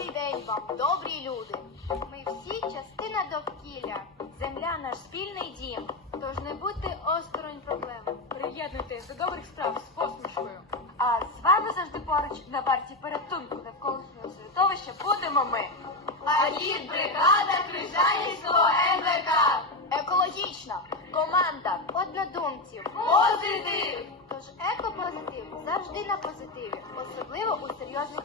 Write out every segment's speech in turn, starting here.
Добрий день вам, добрі люди. Ми всі частина довкілля. Земля наш спільний дім. Тож не будьте осторонь проблем. Приєднуйтесь до добрих справ з посмішкою. А з вами завжди поруч на варті порятунку навколишнього середовища будемо ми. Агітбригада Крижанівського МВК. Екологічна команда однодумців. Позитив! Тож екопозитив завжди на позитиві, особливо у серйозних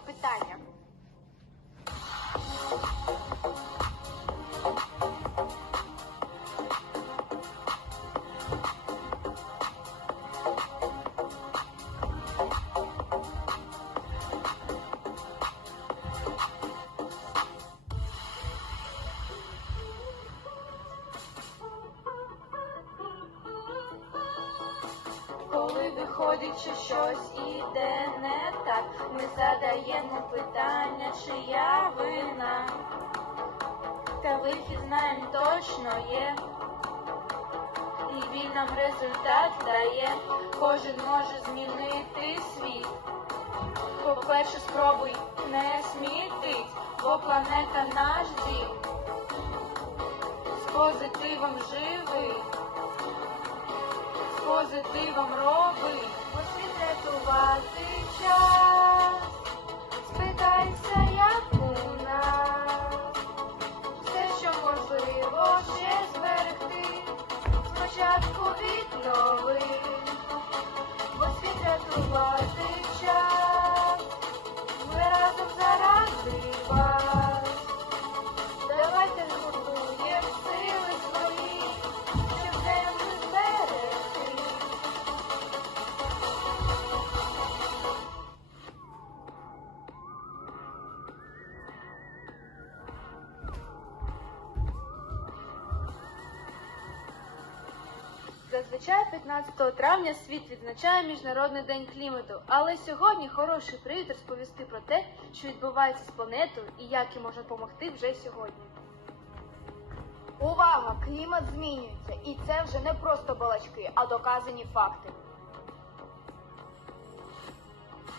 виходить, що щось іде не так, ми задаємо питання, чия вина. Та вихід знаєм точно є. І він нам результат дає. Кожен може змінити світ. По-перше, спробуй не смітить, бо планета наш дім. З позитивом живи з позитивом роби, Мусить час. Спитайся, як у нас. Все, що можливо, ще зберегти. Спочатку віднови. Бо світ рятувати Зазвичай 15 травня світ відзначає Міжнародний день клімату, але сьогодні хороший привід розповісти про те, що відбувається з планетою і як їй можна допомогти вже сьогодні. Увага! Клімат змінюється, і це вже не просто балачки, а доказані факти.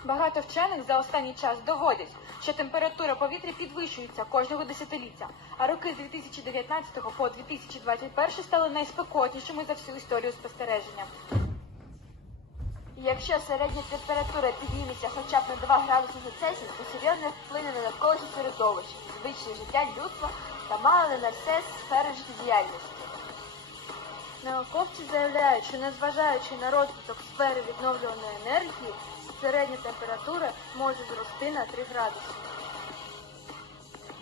Багато вчених за останній час доводять, що температура повітря підвищується кожного десятиліття, а роки з 2019 по 2021 стали найспекотнішими за всю історію спостереження. Якщо середня температура підніметься хоча б на 2 градуси за Цельсію, то серйозно вплине на навколишнє середовище, звичне життя людства та мало не на все сфери життєдіяльності. Науковці заявляють, що незважаючи на розвиток сфери відновлюваної енергії, середня температура може зрости на 3 градуси.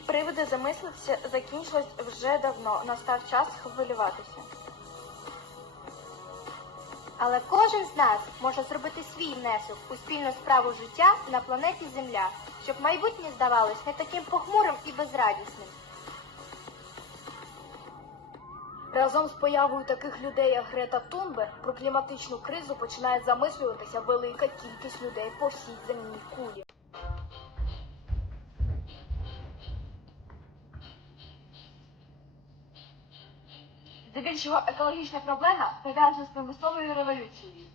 Приводи замислитися закінчились вже давно. Настав час хвилюватися. Але кожен з нас може зробити свій внесок у спільну справу життя на планеті Земля, щоб майбутнє здавалось не таким похмурим і безрадісним. Разом з появою таких людей, як Грета Тунберг, про кліматичну кризу починає замислюватися велика кількість людей по всій земній кулі. Здебільшого екологічна проблема пов'язана з промисловою революцією.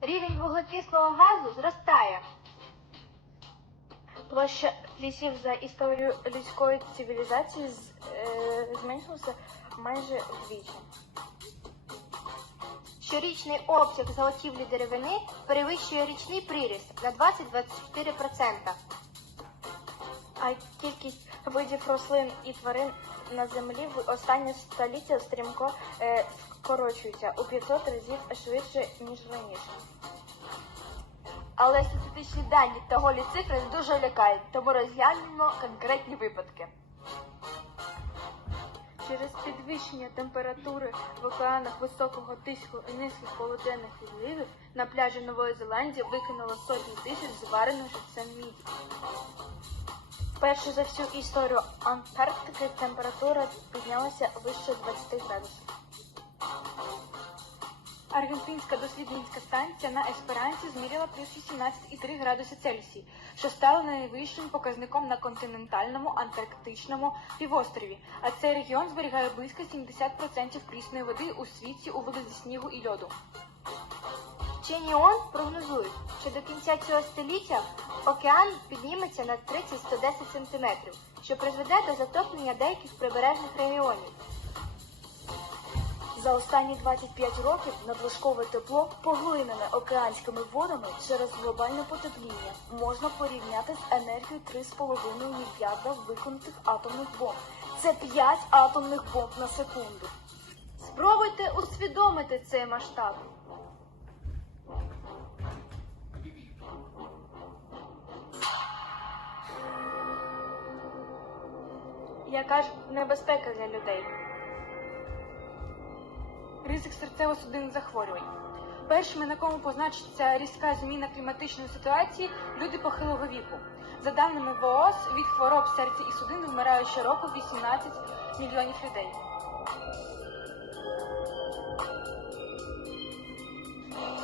Рівень вуглекислого газу зростає. Площа лісів за історію людської цивілізації з- е, зменшилася майже вдвічі. Щорічний обсяг заготівлі деревини перевищує річний приріст на 20-24%. А кількість видів рослин і тварин на землі в останнє століття стрімко е, скорочується у 500 разів швидше, ніж раніше. Але статистичні дані та голі цифри дуже лякають, тому розглянемо конкретні випадки. Через підвищення температури в океанах високого тиску і низьких полуденних відливів на пляжі Нової Зеландії викинуло сотні тисяч зварених живцем міді. Перше за всю історію Антарктики температура піднялася вище 20 градусів. Аргентинська дослідницька станція на Есперанці зміряла плюс 18,3 градуси Цельсії, що стало найвищим показником на континентальному антарктичному півострові. А цей регіон зберігає близько 70% прісної води у світі у вигляді снігу і льоду. Вчені ООН прогнозують, що до кінця цього століття океан підніметься на 30-110 см, що призведе до затоплення деяких прибережних регіонів. За останні 25 років надлишкове тепло, поглинене океанськими водами через глобальне потепління, можна порівняти з енергією 3,5 мільярда виконутих атомних бомб. Це 5 атомних бомб на секунду. Спробуйте усвідомити цей масштаб. Яка ж небезпека для людей? Ризик серцево-судинних захворювань. Першими, на кому позначиться різка зміна кліматичної ситуації, люди похилого віку. За даними ВООЗ, від хвороб серця і судин вмирає щороку 18 мільйонів людей.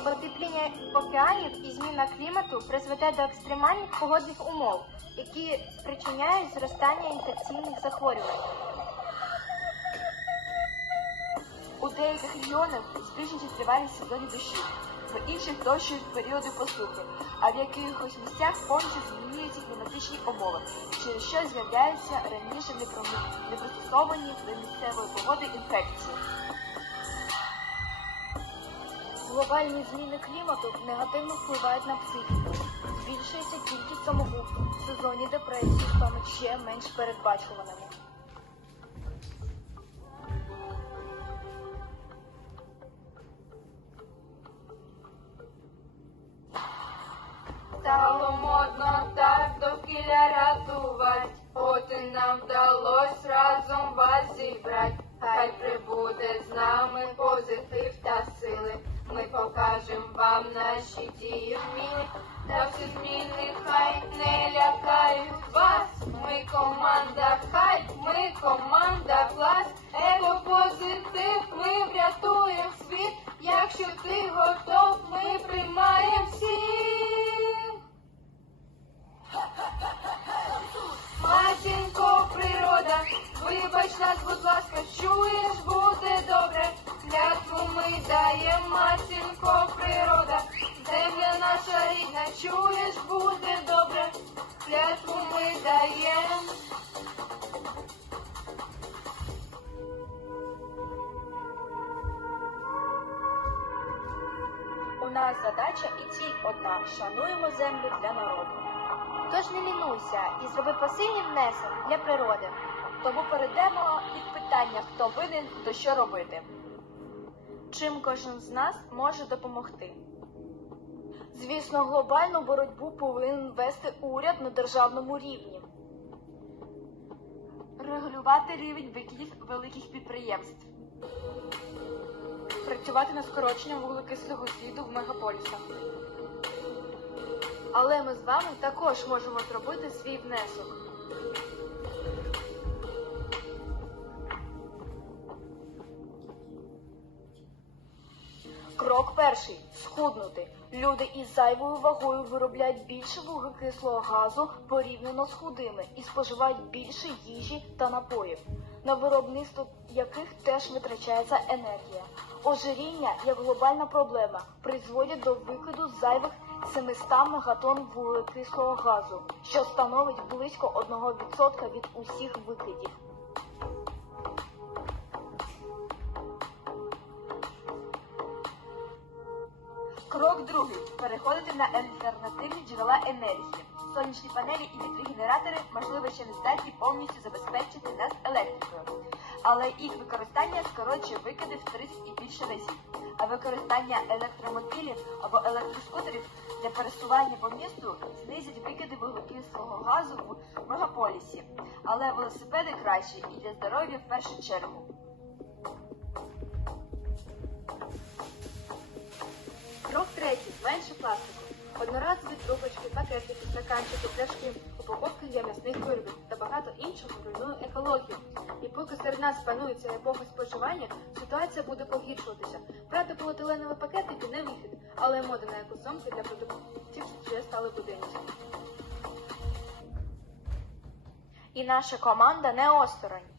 Потепління океанів і зміна клімату призведе до екстремальних погодних умов, які спричиняють зростання інфекційних захворювань. Деяких регіонах збільшується тривалість сезонів дощів, в інших дощують періоди посухи, а в якихось місцях повністю змінюються кліматичні умови, через що з'являються раніше непристосовані до місцевої погоди інфекції. Глобальні зміни клімату негативно впливають на психіку. Збільшується кількість самогубств, сезонні депресії стануть ще менш передбачуваними. Задача і ціль одна шануємо землю для народу. Тож не лінуйся і зроби пасивний внесок для природи. Тому перейдемо від питання, хто винен, то що робити. Чим кожен з нас може допомогти? Звісно, глобальну боротьбу повинен вести уряд на державному рівні. Регулювати рівень викидів великих підприємств. Працювати над скороченням вуглекислого сліду в мегаполісах. Але ми з вами також можемо зробити свій внесок. Крок перший схуднути. Люди із зайвою вагою виробляють більше вуглекислого газу порівняно з худими і споживають більше їжі та напоїв, на виробництво яких теж витрачається енергія. Ожиріння як глобальна проблема призводять до викиду зайвих 700 мегатонн вуглекислого газу, що становить близько 1% від усіх викидів. Крок другий переходити на альтернативні джерела енергії. Сонячні панелі і вітрогенератори, можливо, ще не здатні повністю забезпечити нас електрикою, але їх використання скорочує викиди в 30 і більше разів. А використання електромобілів або електроскутерів для пересування по місту знизить викиди вуглекислого газу в мегаполісі. Але велосипеди кращі і для здоров'я в першу чергу. Пакетики, стаканчики, пляшки, упаковки для м'ясних виробів та багато іншого руйнує екологію. І поки серед нас панує ця епоха споживання, ситуація буде погіршуватися. Брати поліетиленові пакетики не вихід, але мода на екосумки для продуктів вже стали буденністю. І наша команда не осторонь.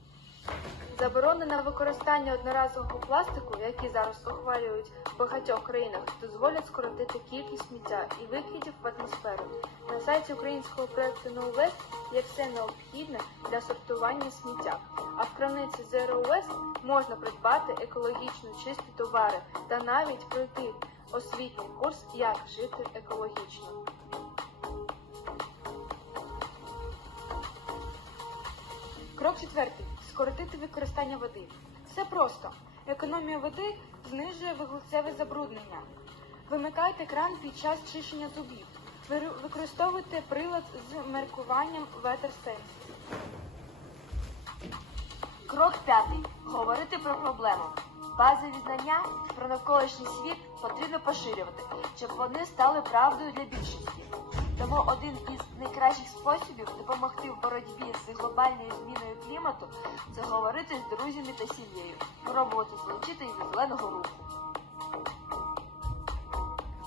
Заборонене використання одноразового пластику, який зараз ухвалюють в багатьох країнах, дозволять скоротити кількість сміття і викидів в атмосферу. На сайті українського проекту No Waste є все необхідне для сортування сміття. А в крамниці Zero Waste можна придбати екологічно чисті товари та навіть пройти освітній курс, як жити екологічно. Крок четвертий. Скоротити використання води. Все просто. Економія води знижує вуглецеве забруднення. Вимикайте кран під час чищення зубів. Використовуйте прилад з маркуванням WaterSense. Крок п'ятий. Говорити про проблему. Базові знання про навколишній світ потрібно поширювати, щоб вони стали правдою для більшості. Тому один із найкращих способів допомогти в боротьбі з глобальною зміною клімату це говорити з друзями та сім'єю, пробувати злучити зі зеленого руху.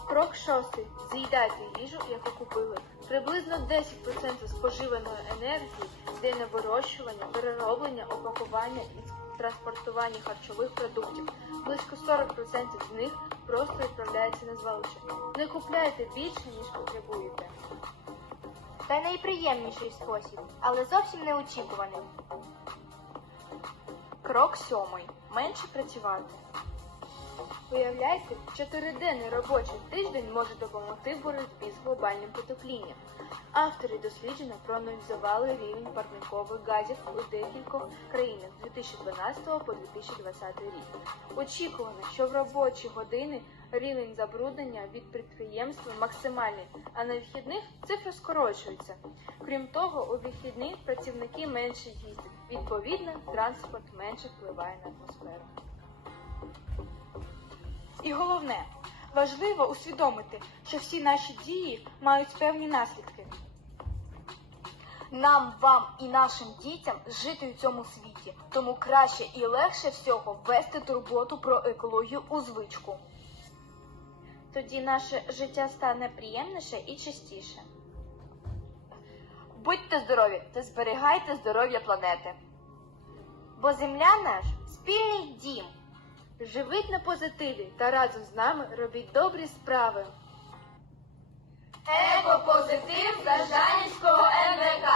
Крок шостий. З'їдайте їжу, яку купили. Приблизно 10% споживаної енергії йде на вирощування, перероблення, упакування і транспортування харчових продуктів. Близько 40% з них просто відправляється на звалище. Не купляйте більше, ніж потребуєте. Та найприємніший спосіб, але зовсім неочікуваний. Крок сьомий. Менше працювати. Уявляйте, чотириденний робочий тиждень може допомогти в боротьбі з глобальним потеплінням. Автори дослідження проаналізували рівень парникових газів у декількох країнах з 2012 по 2020 рік. Очікувано, що в робочі години рівень забруднення від підприємства максимальний, а на вихідних цифра скорочується. Крім того, у вихідні працівники менше їздять. Відповідно, транспорт менше впливає на атмосферу. І головне, важливо усвідомити, що всі наші дії мають певні наслідки. Нам, вам і нашим дітям жити у цьому світі, тому краще і легше всього ввести турботу про екологію у звичку. Тоді наше життя стане приємніше і чистіше. Будьте здорові та зберігайте здоров'я планети. Бо земля наш спільний дім. Живіть на позитиві та разом з нами робіть добрі справи. Еко позитив Зажанівського МВК.